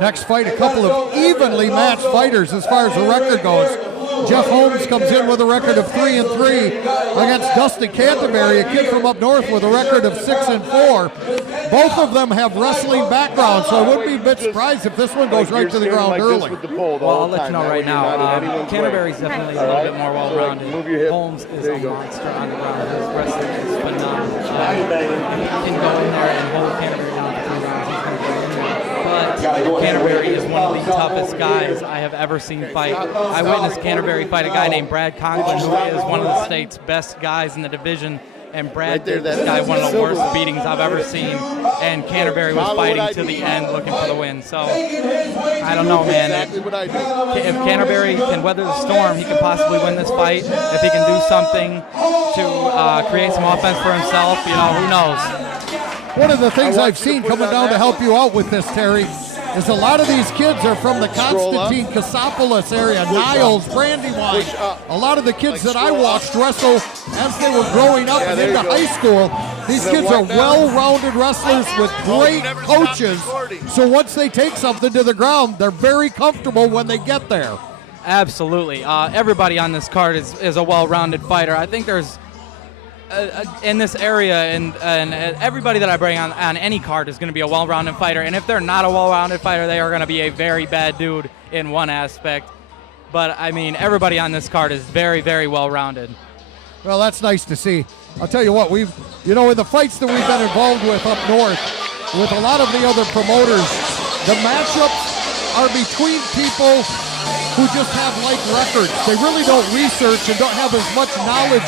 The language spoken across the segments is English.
Next fight, a couple of evenly matched fighters as far as the record goes. Jeff Holmes comes in with a record of 3-3 against Dustin Canterbury, a kid from up north with a record of 6-4. Both of them have wrestling backgrounds, so I wouldn't be a bit surprised if this one goes right to the ground early. Well, I'll let you know right now, Canterbury's definitely a little bit more well-rounded. Holmes is a monster on the ground. His wrestling is phenomenal. He can go in there and hold Canterbury down for 3 rounds. He's going to get in there. But Canterbury is one of the toughest guys I have ever seen fight. I witnessed Canterbury fight a guy named Brad Conklin, who is one of the state's best guys in the division. And Brad did this guy one of the worst beatings I've ever seen. And Canterbury was fighting to the end looking for the win. So, I don't know, man. If Canterbury can weather the storm, he can possibly win this fight. If he can do something to create some offense for himself, you know, who knows? One of the things I've seen coming down to help you out with this, Terry, is a lot of these kids are from the Constantine Cassopolis area, Niles, Brandywine. A lot of the kids that I watched wrestle as they were growing up and into high school, these kids are well-rounded wrestlers with great coaches. So once they take something to the ground, they're very comfortable when they get there. Absolutely. Everybody on this card is a well-rounded fighter. I think there's in this area, and everybody that I bring on any card is going to be a well-rounded fighter. And if they're not a well-rounded fighter, they are going to be a very bad dude in one aspect. But, I mean, everybody on this card is very, very well-rounded. Well, that's nice to see. I'll tell you what, in the fights that we've been involved with up north, with a lot of the other promoters, the matchups are between people who just have like records. They really don't research and don't have as much knowledge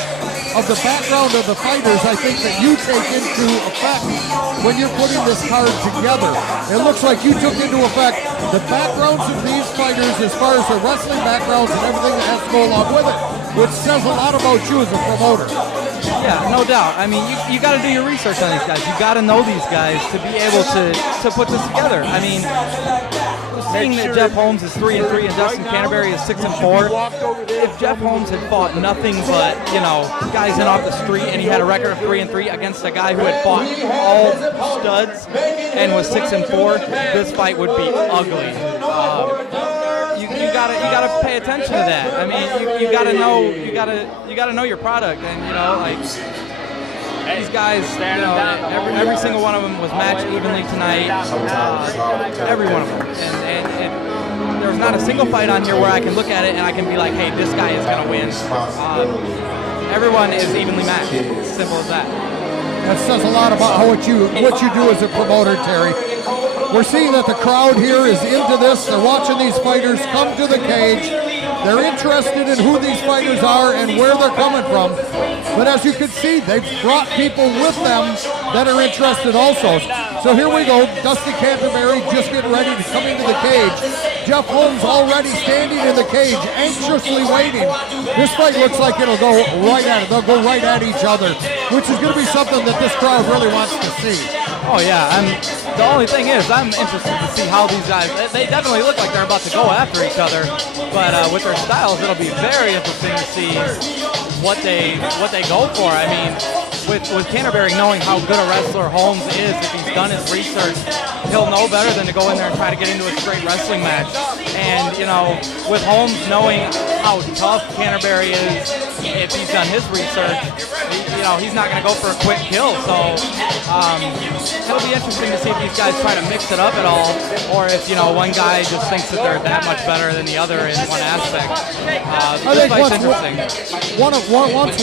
of the background of the fighters, I think, that you take into effect when you're putting this card together. It looks like you took into effect the backgrounds of these fighters as far as their wrestling backgrounds and everything that has to go along with it, which says a lot about you as a promoter. Yeah, no doubt. I mean, you got to do your research on these guys. You got to know these guys to be able to put this together. I mean, seeing that Jeff Holmes is 3-3 and Dustin Canterbury is 6-4, if Jeff Holmes had fought nothing but, guys in off the street and he had a record of 3-3 against a guy who had fought all studs and was 6-4, this fight would be ugly. You gotta pay attention to that. I mean, you gotta know your product, and these guys, every single one of them was matched evenly tonight. Every one of them, and there's not a single fight on here where I can look at it and I can be like, hey, this guy is gonna win. Everyone is evenly matched. It's simple as that. That says a lot about what you do as a promoter, Terry. We're seeing that the crowd here is into this. They're watching these fighters come to the cage. They're interested in who these fighters are and where they're coming from. But as you can see, they've brought people with them that are interested also. So here we go. Dustin Canterbury just getting ready to come into the cage. Jeff Holmes already standing in the cage, anxiously waiting. This fight looks like it'll go right at it. They'll go right at each other, which is going to be something that this crowd really wants to see. Oh, yeah. The only thing is, I'm interested to see how these guys, they definitely look like they're about to go after each other, but with their styles, it'll be very interesting to see what they go for. I mean, with Canterbury knowing how good a wrestler Holmes is, if he's done his research, he'll know better than to go in there and try to get into a straight wrestling match. And, with Holmes knowing how tough Canterbury is, if he's done his research, he's not going to go for a quick kill. So it'll be interesting to see if these guys try to mix it up at all, or if, one guy just thinks that they're that much better than the other in one aspect. This fight's interesting. Once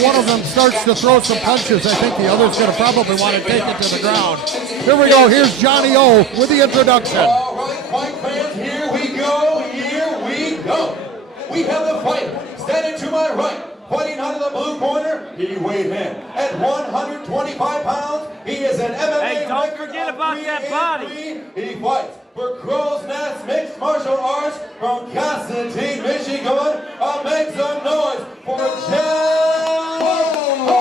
one of them starts to throw some punches, I think the other's going to probably want to take it to the ground. Here we go. Here's Johnny O with the introduction. All right, fight fans, here we go. We have the fighter standing to my right. Fighting out of the blue corner, he weighed in at 125 pounds. He is an MMA. Hey, don't forget about that body. He fights for Crow's Nest Mixed Martial Arts from Constantine, Michigan. Make some noise for Jeff Holmes.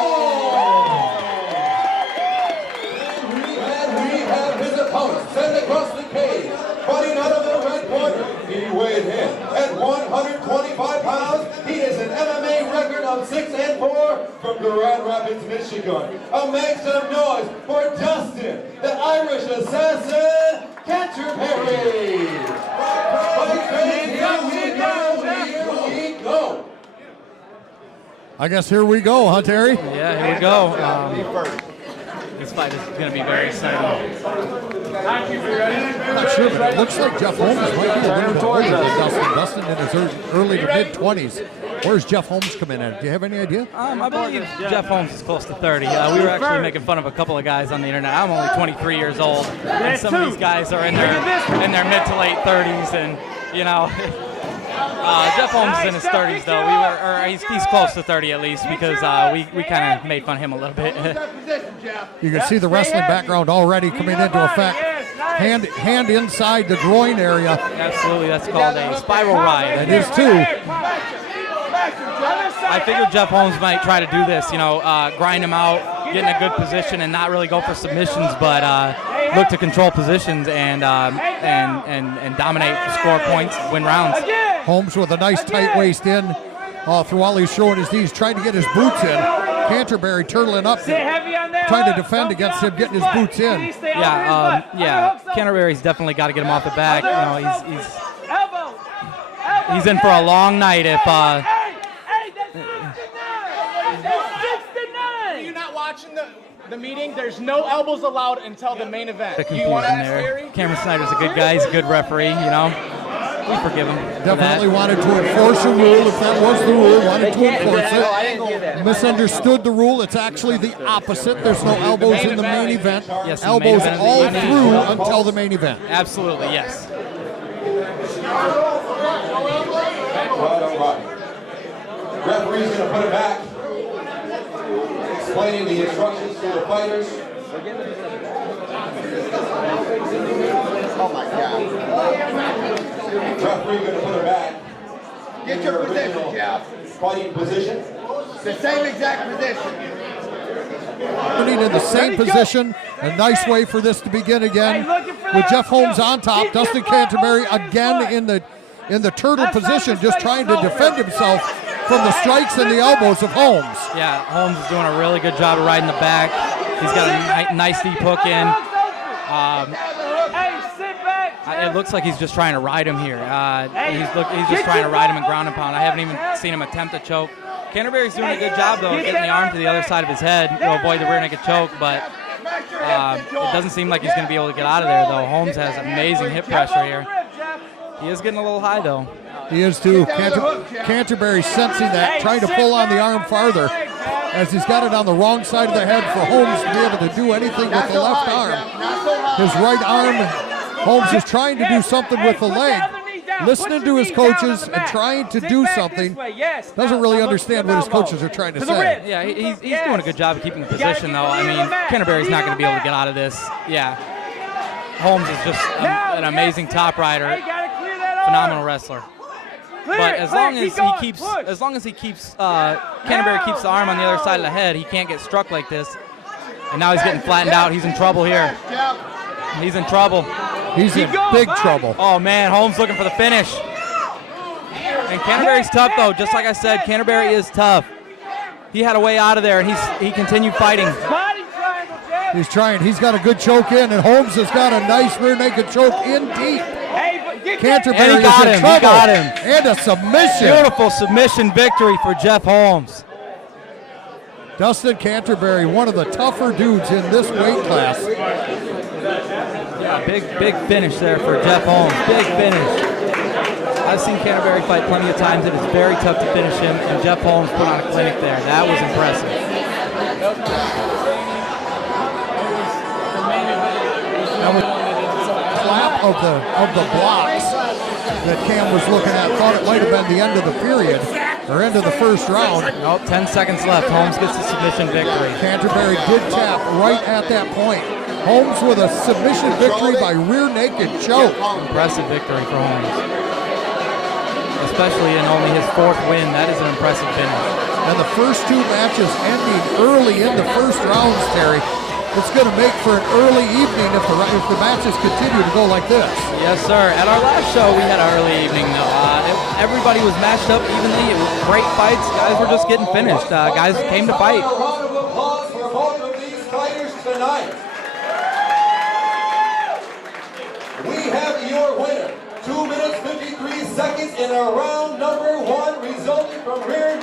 And we have his opponent sent across the cage. Fighting out of the red corner, he weighed in at 125 pounds. He is an MMA record of 6-4 from Grand Rapids, Michigan. Make some noise for Dustin, the Irish Assassin, Canterbury. I guess here we go, huh, Terry? Yeah, here we go. This fight is going to be very exciting. I'm not sure, but it looks like Jeff Holmes might be a little bit older than Dustin. Dustin in his early to mid-20s. Where's Jeff Holmes coming in? Do you have any idea? I believe Jeff Holmes is close to 30. We were actually making fun of a couple of guys on the internet. I'm only 23 years old, and some of these guys are in their mid to late 30s, and you know. Jeff Holmes is in his 30s, though. He's close to 30 at least, because we kind of made fun of him a little bit. You can see the wrestling background already coming into effect. Hand inside the groin area. Absolutely, that's called a spiral ride. It is too. I figured Jeff Holmes might try to do this, grind him out, get in a good position, and not really go for submissions, but look to control positions and dominate, score points, win rounds. Holmes with a nice tight waist in through while he's showing his knees, trying to get his boots in. Canterbury turtling up, trying to defend against him, getting his boots in. Yeah. Canterbury's definitely got to get him off the back. He's in for a long night if. You're not watching the meeting. There's no elbows allowed until the main event. The confusion there. Cameron Snyder's a good guy. He's a good referee. We forgive him. Definitely wanted to enforce a rule if that was the rule. Wanted to enforce it. Misunderstood the rule. It's actually the opposite. There's no elbows in the main event. Yes, elbows all through until the main event. Absolutely, yes. Right. Referee's going to put it back. Explaining the instructions to the fighters. Oh my God. Referee going to put it back. Get your position, Jeff. Fighting position. The same exact position. Putting in the same position. A nice way for this to begin again. With Jeff Holmes on top. Dustin Canterbury again in the turtle position, just trying to defend himself from the strikes and the elbows of Holmes. Yeah, Holmes is doing a really good job of riding the back. He's got a nice deep hook in. It looks like he's just trying to ride him here. He's just trying to ride him and ground and pound. I haven't even seen him attempt a choke. Canterbury's doing a good job, though, getting the arm to the other side of his head to avoid the rear naked choke, but it doesn't seem like he's going to be able to get out of there, though. Holmes has amazing hip pressure here. He is getting a little high, though. He is, too. Canterbury sensing that, trying to pull on the arm farther, as he's got it on the wrong side of the head for Holmes to be able to do anything with the left arm. His right arm, Holmes is trying to do something with the leg, listening to his coaches and trying to do something. Doesn't really understand what his coaches are trying to say. Yeah, he's doing a good job of keeping the position, though. I mean, Canterbury's not going to be able to get out of this. Yeah. Holmes is just an amazing top rider, phenomenal wrestler. But as long as he keeps Canterbury keeps the arm on the other side of the head, he can't get struck like this. And now he's getting flattened out. He's in trouble here. He's in trouble. He's in big trouble. Oh man, Holmes looking for the finish. And Canterbury's tough, though. Just like I said, Canterbury is tough. He had a way out of there, and he continued fighting. He's trying. He's got a good choke in, and Holmes has got a nice rear naked choke in deep. Canterbury is in trouble. He got him. And a submission. Beautiful submission victory for Jeff Holmes. Dustin Canterbury, one of the tougher dudes in this weight class. Yeah, big finish there for Jeff Holmes. Big finish. I've seen Canterbury fight plenty of times, and it's very tough to finish him, and Jeff Holmes put on a clinic there. That was impressive. That was a clap of the blocks that Cam was looking at. Thought it might have been the end of the period, or end of the first round. Nope, 10 seconds left. Holmes gets the submission victory. Canterbury did tap right at that point. Holmes with a submission victory by rear naked choke. Impressive victory for Holmes. Especially in only his 4th win. That is an impressive finish. And the first 2 matches ending early in the first rounds, Terry. It's going to make for an early evening if the matches continue to go like this. Yes, sir. At our last show, we had an early evening, though. Everybody was matched up evenly. It was great fights. Guys were just getting finished. Guys came to fight. A round of applause for both of these fighters tonight. We have your winner. 2 minutes, 53 seconds in a round number 1, resulting from rear